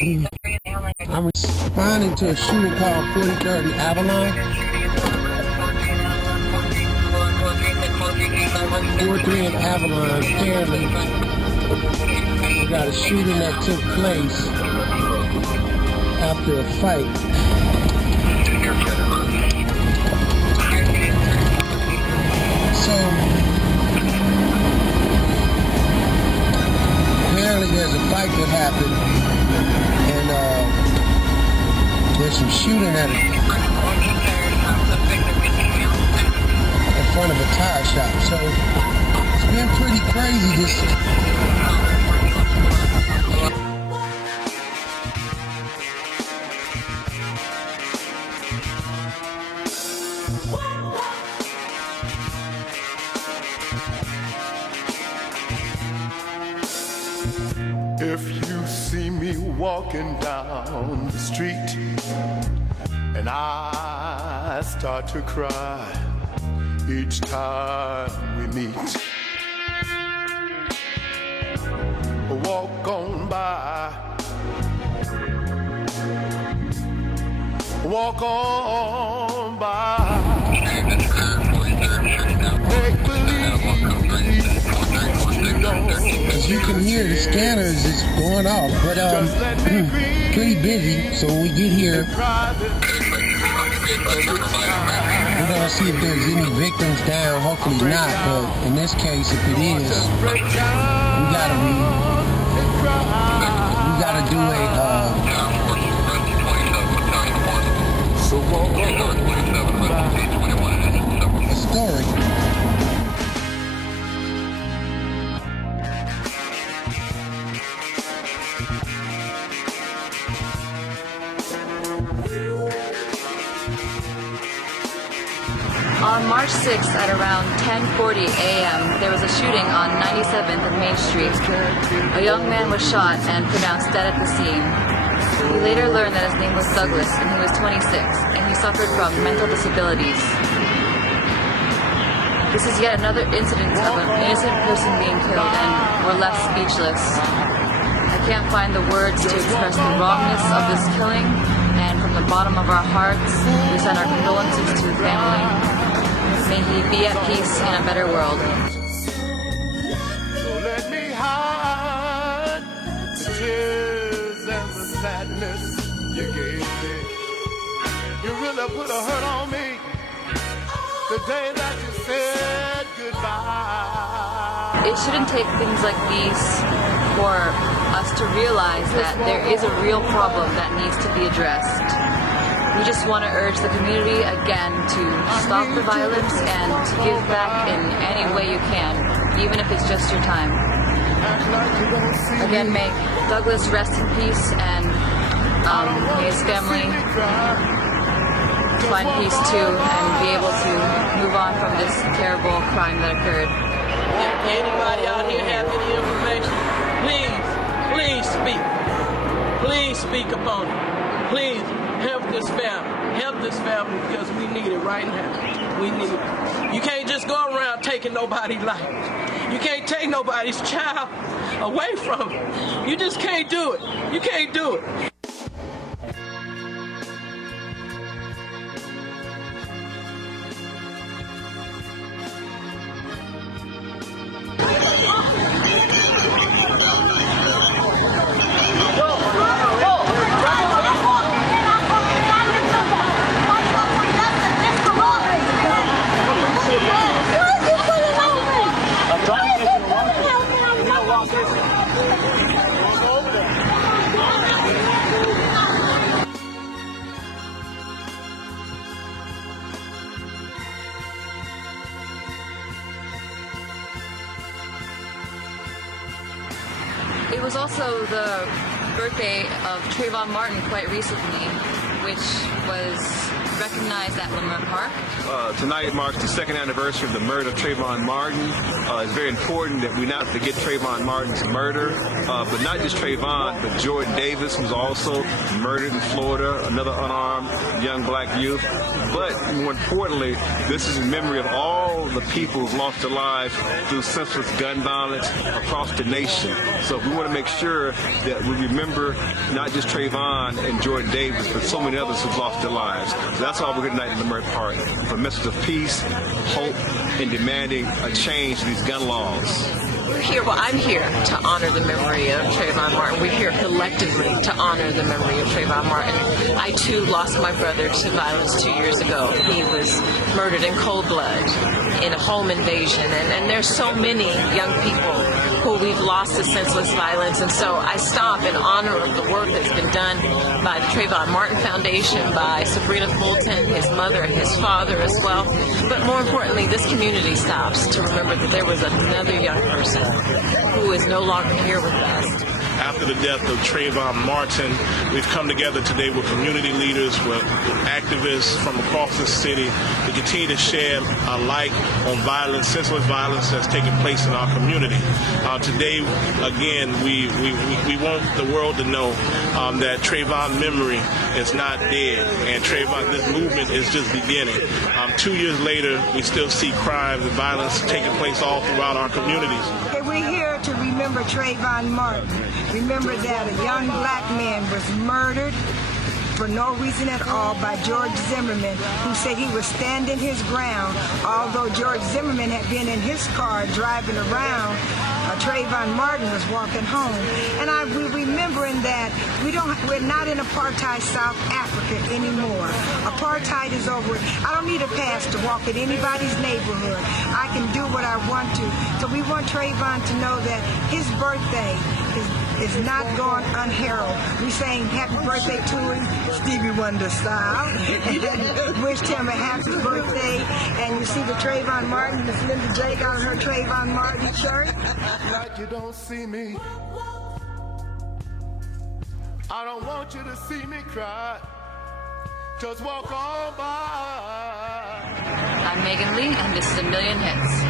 I'm responding to a shooting call 4030 Avalon. 43 in Avalon, apparently. We got a shooting that took place after a fight. So, apparently there's a fight that happened, and there's some shooting at in front of a tire shop. So, it's been pretty crazy this. If you see me walking down the street and I start to cry each time we meet, walk on by, walk on by. Make believe. As you can hear, the scanners is going off, but pretty busy. So when we get here, we're gonna see if there's any victims down. Hopefully not, but in this case, if it is, we gotta do a story. On March 6th at around 10:40 a.m., there was a shooting on 97th and Main Street. A young man was shot and pronounced dead at the scene. We later learned that his name was Douglas and he was 26, and he suffered from mental disabilities. This is yet another incident of an innocent person being killed, and we're left speechless. I can't find the words to express the wrongness of this killing, and from the bottom of our hearts, we send our condolences to the family. May he be at peace in a better world. So let me hide the tears and the sadness you gave me. You really put a hurt on me the day that you said goodbye. It shouldn't take things like these for us to realize that there is a real problem that needs to be addressed. We just want to urge the community again to stop the violence and to give back in any way you can, even if it's just your time. Again, may Douglas rest in peace, and may his family find peace too and be able to move on from this terrible crime that occurred. If anybody out here have any information, please speak. Please speak upon it. Please. Help this family because we need it right now. We need it. You can't just go around taking nobody's life. You can't take nobody's child away from them. You just can't do it. You can't do it. It was also the birthday of Trayvon Martin quite recently, which was recognized at Leimert Park. Tonight marks the second anniversary of the murder of Trayvon Martin. It's very important that we not forget Trayvon Martin's murder, but not just Trayvon, but Jordan Davis, who's also murdered in Florida, another unarmed young black youth. But more importantly, this is in memory of all the people who've lost their lives through senseless gun violence across the nation. So we want to make sure that we remember not just Trayvon and Jordan Davis, but so many others who've lost their lives. So that's why we're here tonight in Leimert Park, for a message of peace, hope, and demanding a change to these gun laws. We're here, well, I'm here to honor the memory of Trayvon Martin. We're here collectively to honor the memory of Trayvon Martin. I, too, lost my brother to violence 2 years ago. He was murdered in cold blood in a home invasion. And there's so many young people who we've lost to senseless violence. And so I stop in honor of the work that's been done by the Trayvon Martin Foundation, by Sabrina Fulton, his mother and his father as well. But more importantly, this community stops to remember that there was another young person who is no longer here with us. After the death of Trayvon Martin, we've come together today with community leaders, with activists from across the city to continue to shed a light on violence, senseless violence that's taking place in our community. Today, again, we want the world to know that Trayvon's memory is not dead, and Trayvon, this movement is just beginning. 2 years later, we still see crime and violence taking place all throughout our communities. We're here to remember Trayvon Martin. Remember that a young black man was murdered for no reason at all by George Zimmerman, who said he was standing his ground, although George Zimmerman had been in his car driving around. Trayvon Martin was walking home. And we're remembering that we're not in apartheid South Africa anymore. Apartheid is over. I don't need a pass to walk in anybody's neighborhood. I can do what I want to. So we want Trayvon to know that his birthday is not gone unheralded. We saying happy birthday to him, Stevie Wonder style. Wished him a happy birthday. And you see the Trayvon Martin, Miss Linda J got on her Trayvon Martin shirt. Like you don't see me. I don't want you to see me cry. Just walk on by. I'm Megan Lee, and this is A Million Hits.